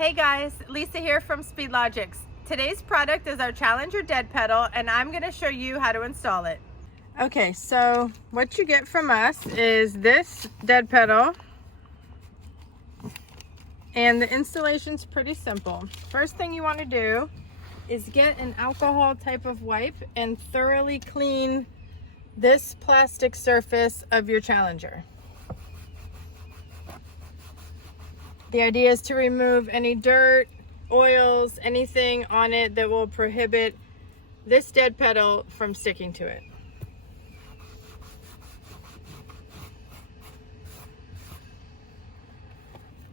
Hey guys, Lisa here from Speedlogix. Today's product is our Challenger dead pedal and I'm going to show you how to install it. Okay, so what you get from us is this dead pedal, and the installation's pretty simple. First thing you want to do is get an alcohol type of wipe and thoroughly clean this plastic surface of your Challenger. The idea is to remove any dirt, oils, anything on it that will prohibit this dead pedal from sticking to it.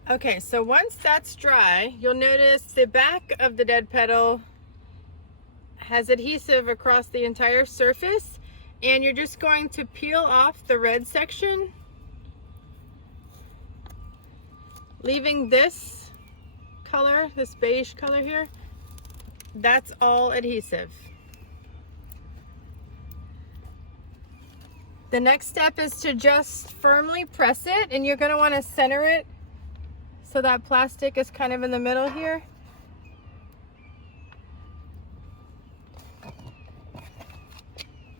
Okay, so once that's dry, you'll notice the back of the dead pedal has adhesive across the entire surface, and you're just going to peel off the red section, leaving this color, this beige color here, that's all adhesive. The next step is to just firmly press it, and you're going to want to center it so that plastic is kind of in the middle here.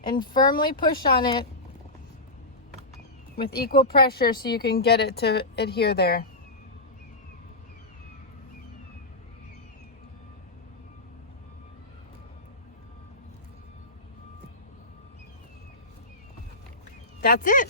And firmly push on it with equal pressure so you can get it to adhere there. That's it.